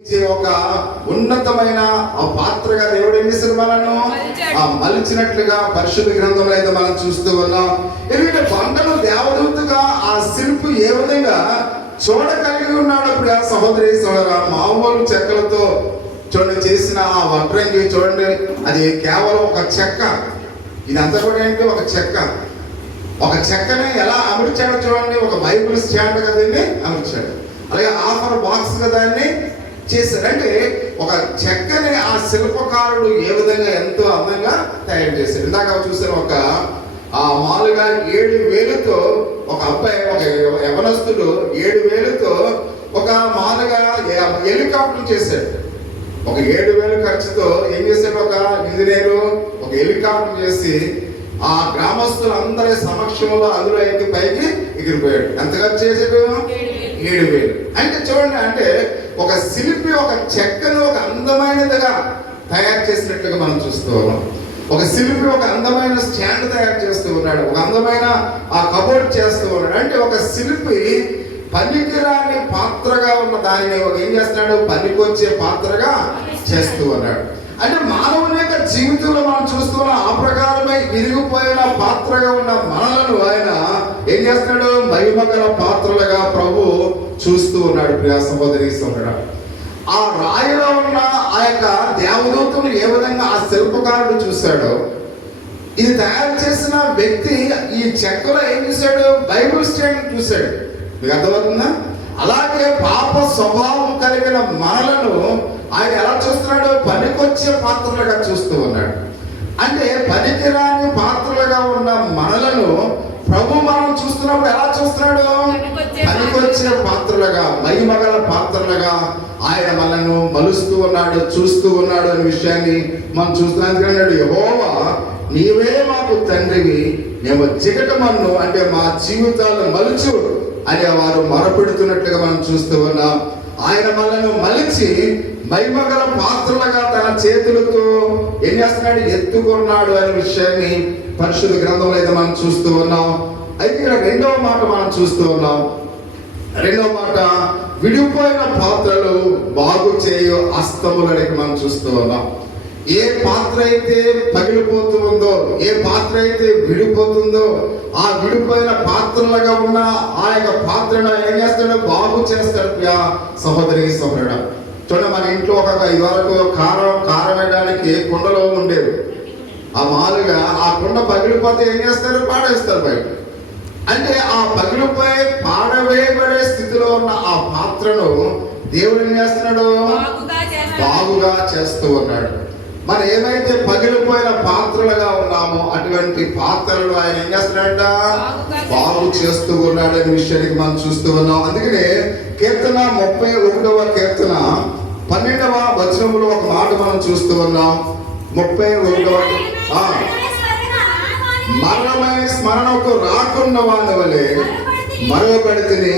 ఒక ఉన్నతమైన ఆ పాత్రగా దేవుడు ఏం చేశారు మనను మలిచినట్లుగా పరిశుద్ధ గ్రంథంలో అయితే మనం చూస్తూ ఉన్నాం. ఎందుకంటే బండను దేవదూతగా ఆ శిల్పి ఏ విధంగా చూడగలిగి ఉన్నాడు. ఇప్పుడు ఆ సహోదరి సోదరా, మామూలు చెక్కలతో చూడండి చేసిన ఆ వడ్రంగి చూడండి, అది కేవలం ఒక చెక్క. ఇదంతా కూడా ఏంటి, ఒక చెక్క. ఒక చెక్కని ఎలా అమర్చాడో చూడండి. ఒక బైబిల్ స్టాండ్ కదండి అమర్చాడు, అలాగే ఆఫర్ బాక్స్ దాన్ని చేశారంటే ఒక చెక్కని ఆ శిల్పకారుడు ఏ విధంగా ఎంతో అందంగా తయారు చేశారు. ఇందాక చూసారు, ఒక మామూలుగా 7,000తో ఒక అబ్బాయి, ఒక యవనస్తుడు 7,000తో ఒక మామూలుగా హెలికాప్టర్ చేశాడు. ఒక 7,000 ఖర్చుతో ఏం చేశాడు, ఒక ఇంజనీరు ఒక హెలికాప్టర్ చేసి ఆ గ్రామస్తులందరి సమక్షంలో అందులో ఎక్కి పైకి ఎగిరిపోయాడు. ఎంత ఖర్చు చేశాడు? 7,000. అంటే చూడండి, అంటే ఒక శిల్పి ఒక చెక్కను ఒక అందమైనదిగా తయారు చేసినట్లుగా మనం చూస్తూ ఉన్నాం. ఒక శిల్పి ఒక అందమైన స్టాండ్ తయారు చేస్తూ ఉన్నాడు, ఒక అందమైన ఆ కబోర్డ్ చేస్తూ ఉన్నాడు. అంటే ఒక శిల్పి పనికిరాని పాత్రగా ఉన్న దానిని ఒక ఏం చేస్తున్నాడు, పనికొచ్చే పాత్రగా చేస్తూ ఉన్నాడు. అంటే మానవుని యొక్క జీవితంలో మనం చూస్తున్న ఆ ప్రకారమే విరిగిపోయిన పాత్రగా ఉన్న మనలను ఆయన ఏం చేస్తున్నాడు, మహిమగల పాత్రలుగా ప్రభు చూస్తూ ఉన్నాడు. ప్రియ సహోదరి సోదరుడా, ఆ రాయిలో ఉన్న ఆ యొక్క దేవదూతను ఏ విధంగా ఆ శిల్పకారుడు చూశాడో, ఇది తయారు చేసిన వ్యక్తి ఈ చెక్కలో ఏం చూశాడు, బైబిల్ స్టాండ్ చూశాడు. మీకు అర్థమవుతుందా? అలాగే పాప స్వభావం కలిగిన మనలను ఆయన ఎలా చూస్తున్నాడు, పనికొచ్చే పాత్రలుగా చూస్తూ ఉన్నాడు. అంటే పనికిరాని పాత్రలుగా ఉన్న మనలను ప్రభు మనం చూస్తున్నప్పుడు ఎలా చూస్తున్నాడు, పనికొచ్చే పాత్రలుగా, మహిమగల పాత్రలుగా ఆయన మనను మలుస్తూ ఉన్నాడు, చూస్తూ ఉన్నాడు అనే విషయాన్ని మనం చూస్తున్నాం. ఎందుకంటే యెహోవా నీవే మాకు తండ్రివి, మేము చికటమన్ను, అంటే మా జీవితాలను మలుచు అని వారు మొరపెడుతున్నట్లుగా మనం చూస్తూ ఉన్నాం. ఆయన మనను మలిచి మహిమగల పాత్రలుగా తన చేతులతో ఏం చేస్తున్నాడు, ఎత్తుకున్నాడు అనే విషయాన్ని పరిశుద్ధ గ్రంథంలో అయితే మనం చూస్తూ ఉన్నాం. అయితే ఇక్కడ రెండవ మాట మనం చూస్తూ ఉన్నాం. రెండవ మాట, విడిపోయిన పాత్రలు బాగు చేయు హస్తములని మనం చూస్తూ ఉన్నాం. ఏ పాత్ర అయితే పగిలిపోతూ ఉందో, ఏ పాత్ర అయితే విడిపోతుందో, ఆ విడిపోయిన పాత్రలుగా ఉన్న ఆ యొక్క పాత్రను ఏం చేస్తాడు, బాగు చేస్తాడు. సహోదరి సహోదరుడా, చూడండి, మన ఇంట్లో ఒక ఇదివరకు కారం వేయడానికి కుండలో ఉండేది. ఆ మాలుగా ఆ కుండ పగిలిపోతే ఏం చేస్తారు, పాడేస్తారు బయట. అంటే ఆ పగిలిపోయి పాడవేయబడే స్థితిలో ఉన్న ఆ పాత్రను దేవుడు ఏం చేస్తున్నాడు, బాగుగా చేస్తూ ఉన్నాడు. మనం ఏమైతే పగిలిపోయిన పాత్రలుగా ఉన్నామో అటువంటి పాత్రలు ఆయన ఏం చేస్తున్నాడంట, బాగు చేస్తూ ఉన్నాడు అనే విషయానికి మనం చూస్తూ ఉన్నాం. అందుకనే కీర్తన 31వ కీర్తన 12వ వచనములో ఒక మాట మనం చూస్తూ ఉన్నాం. 31వ, మరణమై స్మరణకు రాకున్న వాని వలె మరొకడిని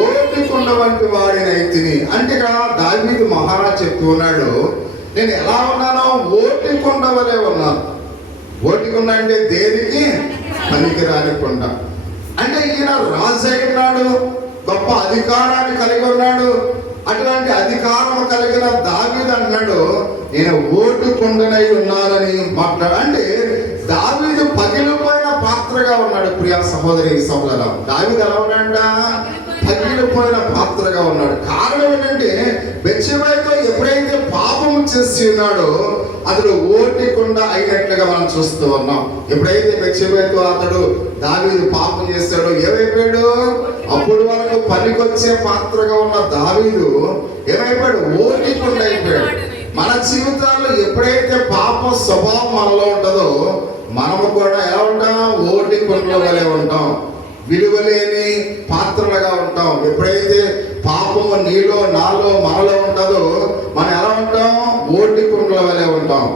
ఓటికొండ వంటి వాడినైతిని. అంటే ఇక్కడ దావీదు మహారాజు చెప్తూ ఉన్నాడు, నేను ఎలా ఉన్నానో ఓటికొండ వలె ఉన్నాను. ఓటికొండ అంటే దేనికి పనికిరాని కొండ. అంటే ఈయన రాజు అయి ఉన్నాడు, గొప్ప అధికారాన్ని కలిగి ఉన్నాడు. అటువంటి అధికారం కలిగిన దావీదు అన్నాడు, నేను ఓటికొండనై ఉన్నానని మాట్లాడు. అంటే దావీదు పగిలిపోయిన పాత్రగా ఉన్నాడు. ప్రియ సహోదరి సహోదరులారా, దావీదు ఎలా ఉన్నాడ, పగిలిపోయిన పాత్రగా ఉన్నాడు. కారణం ఏంటంటే బెత్షెబతో ఎప్పుడైతే పాపము చేసి ఉన్నాడో అతడు ఓటికొండ అయినట్లుగా మనం చూస్తూ ఉన్నాం. ఎప్పుడైతే బెత్షెబతో అతడు దావీదు పాపం చేస్తాడో ఏమైపోయాడు, అప్పుడు వరకు పనికొచ్చే పాత్రగా ఉన్న దావీదు ఏమైపోయాడు, ఓటికొండ అయిపోయాడు. మన జీవితాల్లో ఎప్పుడైతే పాప స్వభావం మనలో ఉంటుందో మనము కూడా ఎలా ఉంటాం, ఓటికొండ వలె ఉంటాం, విలువలేని పాత్రలుగా ఉంటాం. ఎప్పుడైతే పాపము నీలో నాలో మనలో ఉంటుందో మనం ఎలా ఉంటాం, ఓటికొండల వలె ఉంటాం.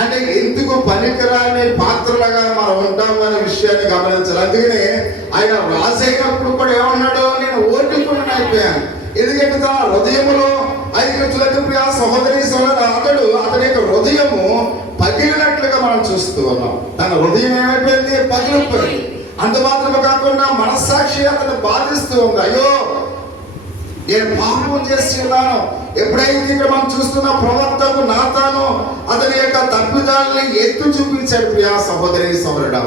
అంటే ఎందుకు పనికిరాని పాత్రలుగా మనం ఉంటాం అనే విషయాన్ని గమనించాలి. అందుకనే ఆయన రాసైనప్పుడు కూడా ఏమన్నాడు, నేను ఓటికొండ అయిపోయాను. ఎందుకంటే తన హృదయములో ప్రియ సహోదరి సహోదరు అతని యొక్క హృదయము పగిలినట్లుగా మనం చూస్తూ ఉన్నాం. తన హృదయం ఏమైపోయింది, పగిలిపోయింది. అంత మాత్రమే కాకుండా మనస్సాక్షి అతను బాధిస్తూ ఉంది. అయ్యో నేను పాపం చేసి ఉన్నాను. ఎప్పుడైతే ఇక్కడ మనం చూస్తున్న ప్రవక్తకు నాతాను అతని యొక్క తప్పిదాలని ఎత్తు చూపించాడు. ప్రియా సహోదరి సహోదరుడా,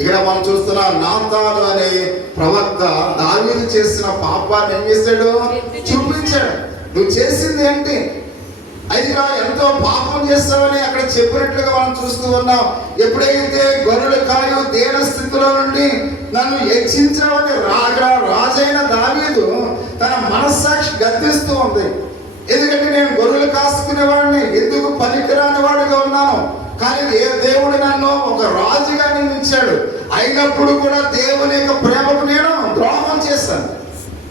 ఇక్కడ మనం చూస్తున్న నాతాను అనే ప్రవక్త దావీదు చేసిన పాపాన్ని ఏం చేశాడు? చూపించాడు. నువ్వు చేసింది ఏంటి? అయినా ఎంతో పాపం చేస్తావని అక్కడ చెప్పినట్లుగా మనం చూస్తూ ఉన్నాం. ఎప్పుడైతే గొర్రెలు కాయు దేన స్థితిలో నుండి నన్ను హెచ్చించావని రాజైన దావీదు తన మనస్సాక్షి గద్దిస్తూ ఉంది. ఎందుకంటే నేను గొర్రెలు కాసుకునేవాడిని, ఎందుకు పనికిరాని వాడిగా ఉన్నాను. కానీ దేవుడు నన్ను ఒక రాజుగా నియమించాడు. అయినప్పుడు కూడా దేవుని యొక్క ప్రేమకు నేను ద్రోహం చేశాను.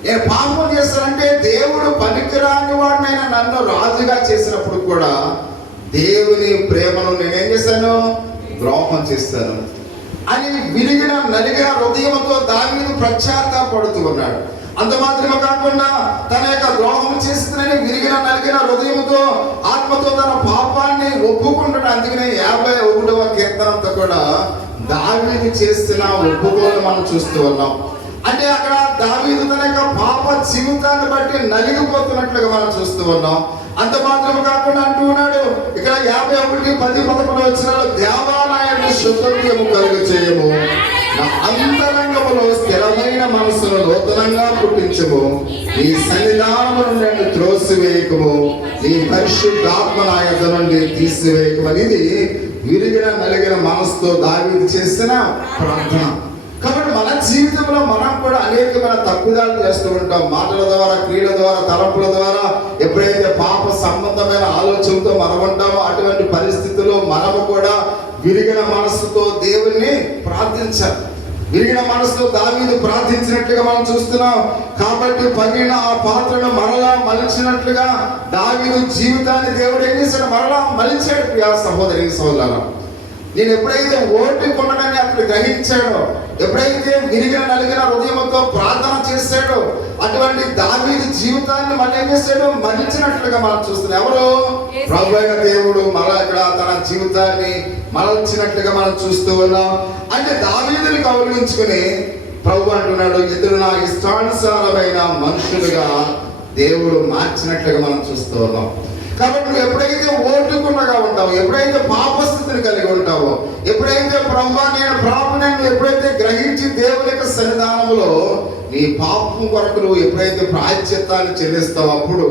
నేను పాపం చేస్తానంటే దేవుడు పనికిరాని వాడినైనా నన్ను రాజుగా చేసినప్పుడు కూడా దేవుని ప్రేమను నేనేం చేశాను? ద్రోహం చేస్తాను అని విరిగిన నలిగిన హృదయంతో దావీదు పశ్చాత్తాపడుతూ ఉన్నాడు. అంత మాత్రమే కాకుండా తన యొక్క ద్రోహం చేస్తుందని విరిగిన నలిగిన హృదయంతో ఆత్మతో తన పాపాన్ని ఒప్పుకుంటాడు. అందుకనే 51వ కీర్తనంతో కూడా దావీదు చేస్తున్న ఒప్పుకోలు మనం చూస్తూ ఉన్నాం. అంటే అక్కడ దావీదు తన యొక్క పాప జీవితాన్ని బట్టి నలిగిపోతున్నట్లుగా మనం చూస్తూ ఉన్నాం. అంత మాత్రమే కాకుండా అంటూ ఉన్నాడు ఇక్కడ 51, 10, 11 వచనాలు, దేవాలయాన్ని శుద్ధము కలుగు చేయము, నా అంతరంగములో స్థిరమైన మనసును నూతనంగా పుట్టించము, నీ సన్నిధానమును నేను త్రోసివేయకము, నీ పరిశుద్ధాత్మ నా యొద్ద నుండి తీసివేయకము అనేది విరిగిన నలిగిన మనసుతో దావీదు చేసిన ప్రార్థన. కాబట్టి మన జీవితంలో మనం కూడా అనేకమైన తప్పిదాలు చేస్తూ ఉంటాం. మాటల ద్వారా, క్రియల ద్వారా, తలంపుల ద్వారా. ఎప్పుడైతే పాప సంబంధమైన ఆలోచనతో మనం ఉంటామో అటువంటి పరిస్థితుల్లో మనము కూడా విరిగిన మనసుతో దేవుణ్ణి ప్రార్థించాలి. విరిగిన మనసుతో దావీదు ప్రార్థించినట్లుగా మనం చూస్తున్నాం. కాబట్టి పగిలిన ఆ పాత్రను మరలా మలిచినట్లుగా దావీదు జీవితాన్ని దేవుడు ఏం చేశాడు? మరలా మలిచాడు. ప్రియా సహోదరి సహోదరులారా, నేను ఎప్పుడైతే ఓటి కొండనని అతను గ్రహించాడో, ఎప్పుడైతే విరిగిన నలిగిన హృదయంతో ప్రార్థన చేశాడో, అటువంటి దావీదు జీవితాన్ని మళ్ళీ ఏం చేశాడు? మలిచినట్లుగా మనం చూస్తున్నాం. ఎవరు? ప్రభువైన దేవుడు మళ్ళా ఇక్కడ తన జీవితాన్ని మలచినట్లుగా మనం చూస్తూ ఉన్నాం. అంటే దావీదుని కౌగిలించుకుని ప్రభు అంటున్నాడు, ఇతడు నా ఇష్టానుసారమైన మనుషులుగా దేవుడు మార్చినట్లుగా మనం చూస్తూ ఉన్నాం. కాబట్టి నువ్వు ఎప్పుడైతే ఓటుకున్నగా ఉంటావో, ఎప్పుడైతే పాపస్థితిని కలిగి ఉంటావో, ఎప్పుడైతే ప్రభువా నేను పాపనని ఎప్పుడైతే గ్రహించి దేవుని యొక్క సన్నిధానంలో నీ పాపం కొరకు నువ్వు ఎప్పుడైతే ప్రాయశ్చిత్తాన్ని చెల్లిస్తావో, అప్పుడు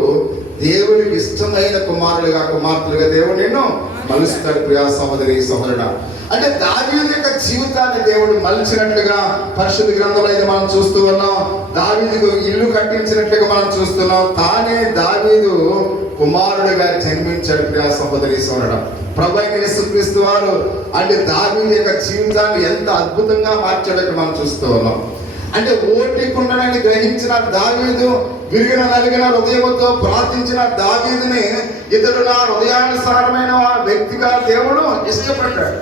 దేవునికి ఇష్టమైన కుమార్తెలుగా దేవుడు నిన్ను మలుస్తాడు. ప్రియా సహోదరి సహోదరుడా, అంటే దావీదు యొక్క జీవితాన్ని దేవుడు మలిచినట్లుగా పరిశుద్ధ గ్రంథంలో అయితే మనం చూస్తూ ఉన్నాం. దావీదుకు ఇల్లు కట్టించినట్లుగా మనం చూస్తున్నాం. తానే దావీదు కుమారుడిగా జన్మించాడు. ప్రియా సహోదరి సహోదరుడా, ప్రభువైన యేసుక్రీస్తు వారు అంటే దావీదు యొక్క జీవితాన్ని ఎంత అద్భుతంగా మార్చాడో మనం చూస్తూ ఉన్నాం. అంటే ఓటికుండనని గ్రహించిన దావీదు, విరిగిన నలిగిన హృదయంతో ప్రార్థించిన దావీదుని ఇతడు నా హృదయానుసారమైన వ్యక్తిగా దేవుడు ఇష్టపడ్డాడు.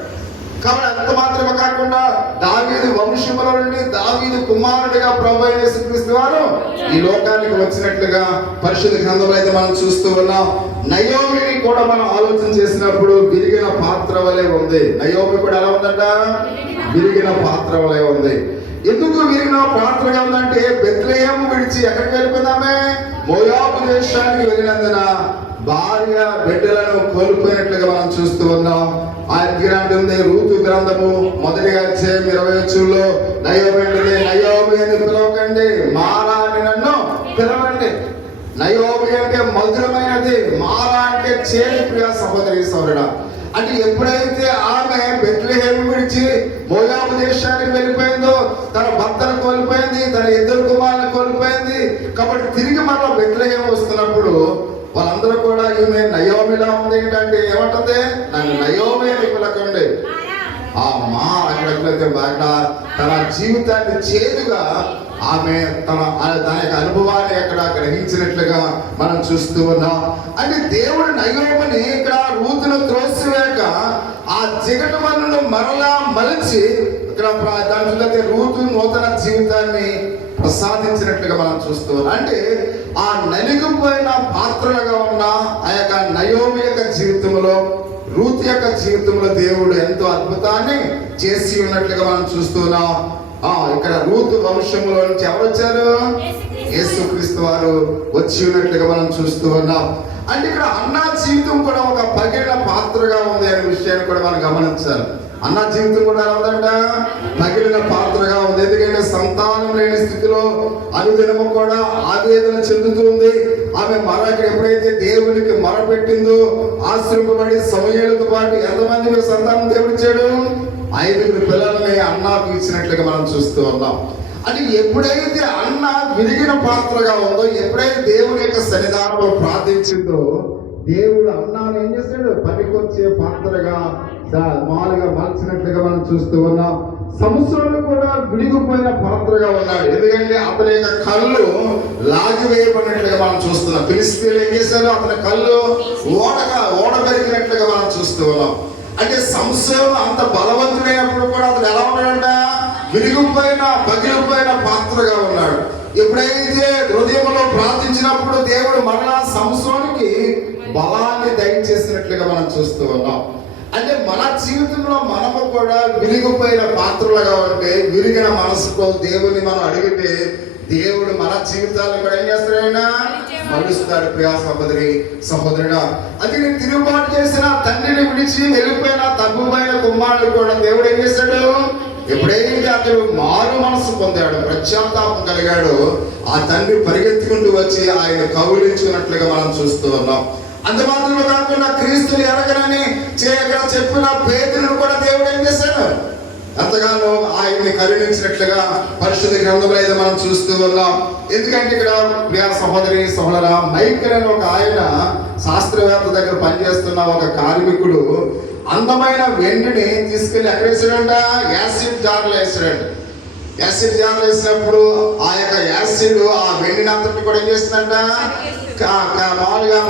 కాబట్టి అంత మాత్రమే కాకుండా దావీదు వంశముల నుండి దావీదు కుమారుడిగా ప్రభువైన యేసుక్రీస్తు వారు ఈ లోకానికి వచ్చినట్లుగా పరిశుద్ధ గ్రంథంలో అయితే మనం చూస్తూ ఉన్నాం. నయోమిని కూడా మనం ఆలోచన చేసినప్పుడు విరిగిన పాత్ర వలె ఉంది. నయోమి కూడా ఎలా ఉందంట? విరిగిన పాత్ర వలె ఉంది. ఎందుకు విరిగిన పాత్రగా ఉందంటే బెత్లెహేము విడిచి ఎక్కడికి వెళ్ళిపోయిందామే? మోయాబు దేశానికి వెళ్ళినందున భార్య బిడ్డలను కోల్పోయినట్లుగా మనం చూస్తూ ఉన్నాం. ఆయన రూతు గ్రంథము 1వ అధ్యాయం 20వ వచనంలో నయోమి అని పిలవకండి, మారా అని నన్ను పిలవండి. నయోమి అంటే మధురమైనది, మారా అంటే చేదు. ప్రియ సహోదరి సహోదరుడా, అంటే ఎప్పుడైతే ఆమె బెత్లెహేము విడిచి మోయాబు దేశానికి వెళ్ళిపోయిందో, తన భర్తను కోల్పోయింది, తన 2 కుమారులను కోల్పోయింది. కాబట్టి తిరిగి మరలా బెత్లెహేము వస్తున్నప్పుడు వాళ్ళందరూ కూడా ఈమె నయోమిలా ఉంది ఏంటంటే ఏమంటుంది? నన్ను నయోమి అని పిలకండి. ఆ మా అక్కడైతే బాగా తన జీవితాన్ని చేదుగా ఆమె తన యొక్క అనుభవాన్ని అక్కడ గ్రహించినట్లుగా మనం చూస్తూ ఉన్నాం. అంటే దేవుడు నయోమిని ఇక్కడ రూతును త్రోసివేయక ఆ జిగట వనను మరలా మలిచి ఇక్కడ దాంట్లో రూతు నూతన జీవితాన్ని ప్రసాదించినట్లుగా మనం చూస్తూ ఉన్నాం. అంటే ఆ నలిగిపోయిన పాత్రలుగా ఉన్న ఆ యొక్క నయోమి యొక్క జీవితంలో, రూతు యొక్క జీవితంలో దేవుడు ఎంతో అద్భుతాన్ని చేసి ఉన్నట్లుగా మనం చూస్తున్నాం. ఇక్కడ రూతు వంశంలో నుంచి ఎవరు వచ్చారు? యేసుక్రీస్తు వారు వచ్చి ఉన్నట్లుగా మనం చూస్తూ ఉన్నాం. అంటే ఇక్కడ అన్న జీవితం కూడా ఒక పగిలిన పాత్రగా ఉంది అనే విషయాన్ని కూడా మనం గమనించాలి. అన్న జీవితం కూడా ఎలా ఉందంట? పగిలిన పాత్రగా ఉంది. ఎందుకంటే సంతానం లేని స్థితిలో అనుదినము కూడా ఆవేదన చెందుతుంది. ఆమె ఎప్పుడైతే దేవునికి మొరపెట్టిందో ఆశ్రయింపబడి సమయాలతో పాటు ఎంతమంది సంతానం దేవుడిచ్చాడు? 5 పిల్లలని అన్నకు ఇచ్చినట్లుగా మనం చూస్తూ ఉన్నాం. అని ఎప్పుడైతే అన్న విరిగిన పాత్రగా ఉందో, ఎప్పుడైతే దేవుని యొక్క సన్నిధానంలో ప్రార్థించిందో, దేవుడు అన్నాను ఏం చేశాడు? పనికొచ్చే పాత్రగా మాలుగా మార్చినట్లుగా మనం చూస్తూ ఉన్నాం. సంవత్సరాలు కూడా విడిగిపోయిన పాత్రగా ఉన్నాడు. ఎందుకంటే అతని యొక్క కళ్ళు లాగివేయబడినట్లుగా మనం చూస్తున్నాం. ఫిలిష్తీయులు ఏం చేశారు? అతని కళ్ళు ఓడబెరిగినట్లుగా మనం చూస్తూ ఉన్నాం. అంటే సంవత్సరం అంత బలవంతుడైనప్పుడు కూడా అతను ఎలా ఉన్నాడంట? విరిగిపోయిన పగిలిపోయిన పాత్రగా ఉన్నాడు. ఎప్పుడైతే హృదయంలో ప్రార్థించినప్పుడు దేవుడు మరలా సంవత్సరానికి బలాన్ని దయచేసినట్లుగా మనం చూస్తూ ఉన్నాం. అంటే మన జీవితంలో మనము కూడా విరిగిపోయిన పాత్రలుగా ఉంటే, విరిగిన మనసుతో దేవుని మనం అడిగితే దేవుడు మన జీవితాలను కూడా ఏం చేస్తాడైనా మలుస్తాడు. ప్రియా సహోదరుడా, అది నేను తిరుగుబాటు చేసిన తండ్రిని విడిచి వెళ్ళిపోయిన తగ్గుపోయిన కుమారుడు కూడా దేవుడు ఏం చేస్తాడు? ఎప్పుడైతే అతడు మారు మనసు పొందాడు, పశ్చాత్తాపం కలిగాడు, ఆ తండ్రి పరిగెత్తుకుంటూ వచ్చి ఆయన కౌలించుకున్నట్లుగా మనం చూస్తూ ఉన్నాం. అంత మాత్రమే కాకుండా క్రీస్తుని ఎరగనని చెప్పిన పేతురును కూడా దేవుడు ఏం చేశాడు? ఎంతగానో ఆయన్ని కరుణించినట్లుగా పరిశుద్ధ గ్రంథంలో అయితే మనం చూస్తూ ఉన్నాం. ఎందుకంటే ఇక్కడ ప్రియా సహోదరా, మైకల్ అని ఒక ఆయన శాస్త్రవేత్త దగ్గర పనిచేస్తున్న ఒక కార్మికుడు అందమైన వెండిని తీసుకెళ్లి ఎక్కడ వేసాడంట? యాసిడ్ జార్లో వేసాడంట. యాసిడ్ జార్లో వేసినప్పుడు ఆ యొక్క యాసిడ్ ఆ వెండిని అంతటి కూడా ఏం చేస్తుందంట? మామూలుగా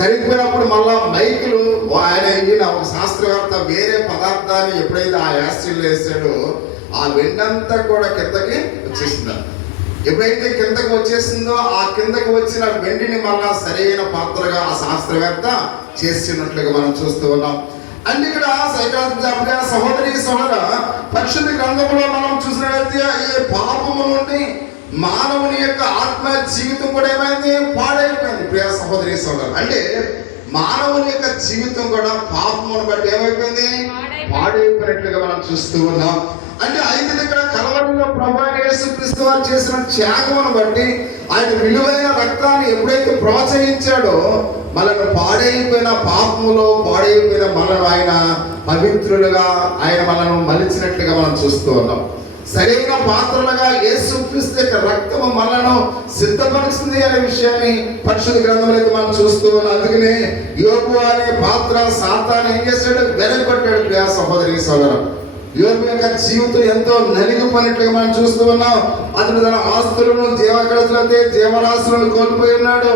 కరిగిపోయినప్పుడు మళ్ళా మైకులు ఆయన ఒక శాస్త్రవేత్త వేరే పదార్థాన్ని ఎప్పుడైతే ఆ యాసిడ్లో వేసాడో ఆ వెండంతా కూడా కిందకి వచ్చేసింది. ఎప్పుడైతే కిందకు వచ్చేసిందో ఆ కిందకు వచ్చిన వెండిని మళ్ళా సరైన పాత్రగా ఆ శాస్త్రవేత్త చేస్తున్నట్లుగా మనం చూస్తూ ఉన్నాం. అంటే ఇక్కడ సహోదరి పరిశుద్ధ గ్రంథంలో మనం చూసినట్లయితే ఈ పాపము నుండి మానవుని యొక్క ఆత్మ జీవితం కూడా ఏమైంది? పాడైపోయింది. ప్రియా సహోదరి అంటే మానవుని యొక్క జీవితం కూడా పాపమును బట్టి ఏమైపోయింది? పాడైపోయినట్లుగా మనం చూస్తూ ఉన్నాం. అంటే అయితే ఇక్కడ కలవరిలో ప్రభువైన యేసుక్రీస్తు వారు చేసిన త్యాగమును బట్టి, ఆయన విలువైన రక్తాన్ని ఎప్పుడైతే ప్రోత్సహించాడో, మనల్ని పాడైపోయిన పాపములో పాడైపోయిన మనల్ని ఆయన పవిత్రులుగా ఆయన మనల్ని మలిచినట్లుగా మనం చూస్తూ ఉన్నాం. సరైన పాత్రలుగా యేసుక్రీస్తు యొక్క రక్తము మనలను సిద్ధపరుస్తుంది అనే విషయాన్ని పరిశుద్ధ గ్రంథంలో మనం చూస్తూ ఉన్నాం. అందుకనే యోబు అనే పాత్ర సాతాను ఏం చేశాడు? వెనకొట్టాడు. ప్రియా సహోదరా, యోబు యొక్క జీవితం ఎంతో నలిగిపోయినట్లుగా మనం చూస్తూ ఉన్నాం. అతను తన ఆస్తులను జీవరాశులను కోల్పోయి ఉన్నాడు.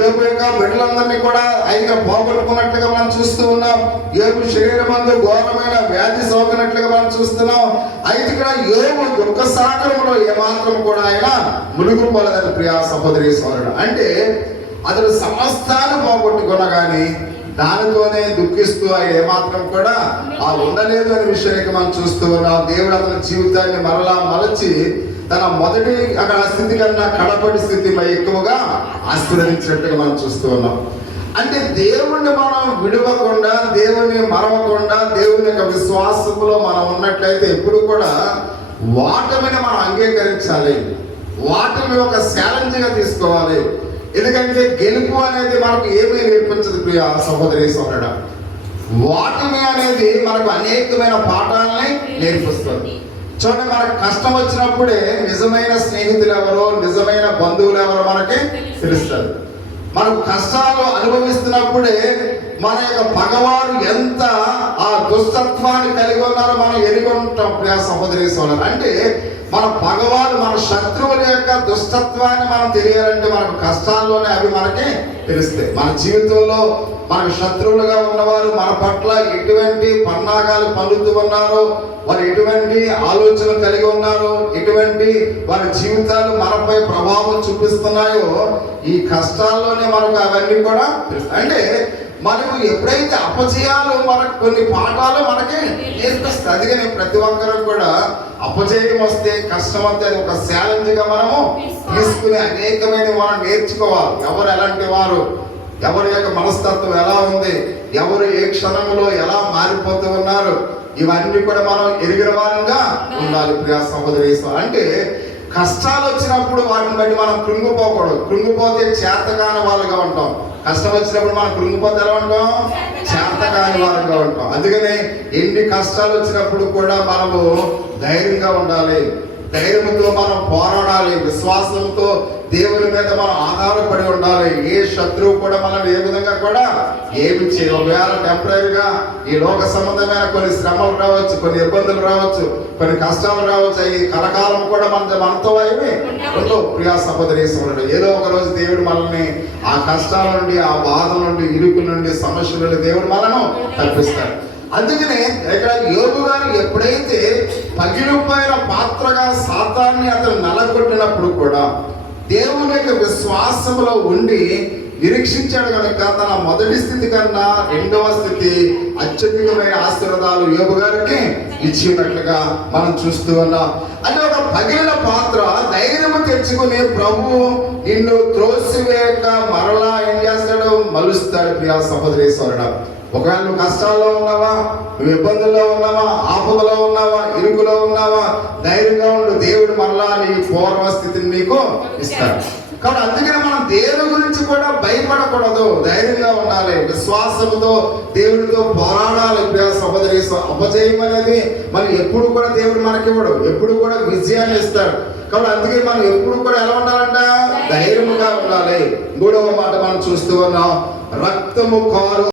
యోబు యొక్క బిడ్డలందరినీ కూడా ఆయన పోగొట్టుకున్నట్లుగా మనం చూస్తూ ఉన్నాం. యోబు శరీరం అందు ఘోరమైన వ్యాధి సోకినట్లుగా మనం చూస్తున్నాం. అయితే ఇక్కడ యోబు దుఃఖ సాగరంలో ఏమాత్రం కూడా ఆయన మునిగిపోలేదని ప్రియా సహోదరి సోదరుడు. అంటే అతడు సమస్తాన్ని పోగొట్టుకున్నా కానీ దానితోనే దుఃఖిస్తూ ఆయన ఏమాత్రం కూడా ఉండలేదు అనే విషయానికి మనం చూస్తూ ఉన్నాం. దేవుడు అతని జీవితాన్ని మరలా మలచి తన మొదటి అక్కడ స్థితి కన్నా కడపటి స్థితి ఎక్కువగా ఆశీర్వదించినట్టుగా మనం చూస్తూ ఉన్నాం. అంటే దేవుణ్ణి మనం విడవకుండా, దేవుని మరవకుండా, దేవుని యొక్క విశ్వాసంలో మనం ఉన్నట్లయితే ఎప్పుడు కూడా వాటమిని మనం అంగీకరించాలి. వాటమి ఒక ఛాలెంజ్గా తీసుకోవాలి. ఎందుకంటే గెలుపు అనేది మనకు ఏమీ నేర్పించదు ప్రియా సహోదరి సోదరుడా. వాటమి అనేది మనకు అనేకమైన పాఠాలని నేర్పిస్తుంది. చూడండి, మనకు కష్టం వచ్చినప్పుడే నిజమైన స్నేహితులు ఎవరో, నిజమైన బంధువులు ఎవరో మనకి తెలుస్తుంది. మనకు కష్టాలు అనుభవిస్తున్నప్పుడే మన యొక్క పగవారు ఎంత ఆ దుస్తత్వాన్ని కలిగి ఉన్నారో మనం ఎరిగి ఉంటాం ప్రియా సహోదరి సోదరుడు. అంటే మన పగవారు, మన శత్రువుల యొక్క దుష్టత్వాన్ని మనం తెలియాలంటే మనకు కష్టాల్లోనే అవి మనకి తెలుస్తాయి. మన జీవితంలో మనకు శత్రువులుగా ఉన్నవారు మన పట్ల ఎటువంటి పన్నాగాలు పన్నుతూ ఉన్నారో, వారు ఎటువంటి ఆలోచనలు కలిగి ఉన్నారో, ఎటువంటి వారి జీవితాలు మనపై ప్రభావం చూపిస్తున్నాయో, ఈ కష్టాల్లోనే మనకు అవన్నీ కూడా తెలుస్తాయి. అంటే మనకు ఎప్పుడైతే అపజయాలు మనకు కొన్ని పాఠాలు మనకి నేర్పిస్తాయి. అందుకని ప్రతి ఒక్కరు కూడా అపజయం వస్తే, కష్టం వస్తే అది ఒక ఛాలెంజ్ గా మనము తీసుకుని అనేకమైన మనం నేర్చుకోవాలి. ఎవరు ఎలాంటి వారు, ఎవరి యొక్క మనస్తత్వం ఎలా ఉంది, ఎవరు ఏ క్షణంలో ఎలా మారిపోతూ ఉన్నారు, ఇవన్నీ కూడా మనం ఎరిగిన వారంగా ఉండాలి. ప్రియా సహోదరి, అంటే కష్టాలు వచ్చినప్పుడు వాటిని బట్టి మనం కృంగిపోకూడదు. కృంగిపోతే చేతకాని వాళ్ళుగా ఉంటాం. కష్టం వచ్చినప్పుడు మనం కృంగిపోతే ఎలా ఉంటాం? చేతకాని వారుగా ఉంటాం. అందుకని ఎన్ని కష్టాలు వచ్చినప్పుడు కూడా మనము ధైర్యంగా ఉండాలి. ధైర్యంతో మనం పోరాడాలి. విశ్వాసంతో దేవుని మీద మనం ఆధారపడి ఉండాలి. ఏ శత్రువు కూడా మనం ఏ విధంగా కూడా ఏమి చేయవు. ఒకవేళ టెంపరీగా ఈ లోక సంబంధమైన కొన్ని శ్రమలు రావచ్చు, కొన్ని ఇబ్బందులు రావచ్చు, కొన్ని కష్టాలు రావచ్చు. అవి కలకాలం కూడా మనతో అవి ఉండవు. ప్రియా సహోదరి సోదరుడు, ఏదో ఒక రోజు దేవుడు మనల్ని ఆ కష్టాల నుండి, ఆ బాధ నుండి, ఇరుకు నుండి, సమస్యల నుండి దేవుడు మనను తప్పిస్తాడు. అందుకనే ఇక్కడ యోబు గారు ఎప్పుడైతే పగిలిపోయిన పాత్రగా సాతాన్ని అతను నలగొట్టినప్పుడు కూడా దేవుని యొక్క విశ్వాసంలో ఉండి నిరీక్షించాడు కనుక తన మొదటి స్థితి కన్నా రెండవ స్థితి అత్యధికమైన ఆశీర్వాదాలు యోబు గారికి ఇచ్చినట్లుగా మనం చూస్తూ ఉన్నాం. అది ఒక పగిలిన పాత్ర ధైర్యము తెచ్చుకుని ప్రభువు నిన్ను త్రోసివేయక మరలా ఏం చేస్తాడు? మలుస్తాడు. ప్రియా సహోదరి సోదరుడా, ఒకవేళ నువ్వు కష్టాల్లో ఉన్నావా, నువ్వు ఇబ్బందుల్లో ఉన్నావా, ఆపదలో ఉన్నావా, ఇరుకులో ఉన్నావా, ధైర్యంగా ఉండు. దేవుడు మరలా నీ పూర్వ స్థితిని నీకు ఇస్తాడు. కాబట్టి అందుకని మనం దేవుని గురించి కూడా భయపడకూడదు, ధైర్యంగా ఉండాలి. విశ్వాసంతో దేవుడితో పోరాడాలి. సహోదరి, అపజయం అనేది మనం ఎప్పుడు కూడా దేవుడు మనకి ఇవ్వడు, ఎప్పుడు కూడా విజయాన్ని ఇస్తాడు. కాబట్టి అందుకే మనం ఎప్పుడు కూడా ఎలా ఉండాలంట? ధైర్యంగా ఉండాలి. మూడవ మాట మనం చూస్తూ ఉన్నాం, రక్తము కారు